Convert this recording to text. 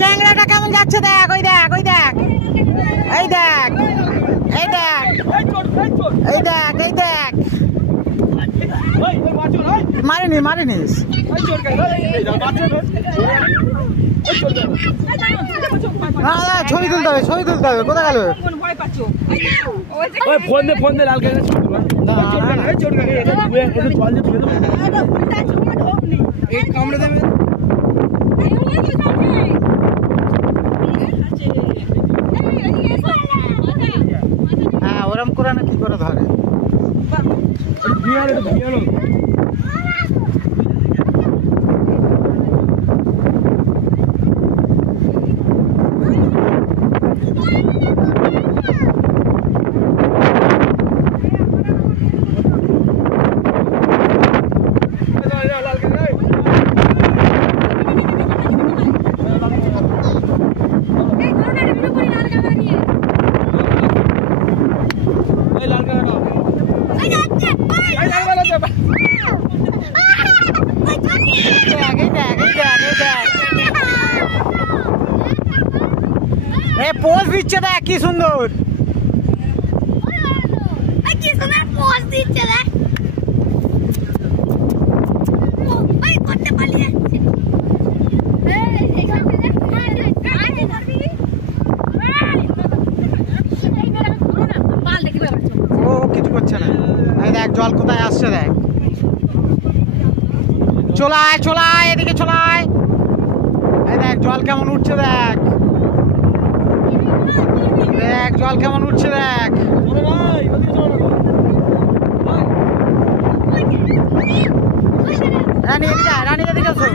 ট্যাংরাটা কেমন যাচ্ছে দেখ, ওই দেখ, ওই দেখ, এই দেখ, এই দেখ, এই দেখ, এই দেখ, মারিনি মারিনিস। ছবি তুলতে হবে, ছবি তুলতে হবে। কোথায় গেল? ফোন দে, ফোন দে। লাল হ্যাঁ, ওরম করে না কি করে ধরে? পোজ দিচ্ছে দেখ, কি সুন্দর পোজ দিচ্ছে দেখ। করতে পারলি ও কিছু করছে না। দেখ জল কোথায় আসছে দেখ। চলায় চলায়, এদিকে চলায়। এই দেখ জল কেমন উঠছে দেখ, দেখ জল কেমন উঠছে দেখ। রানী এদিকে, রানী এদিকে আসো।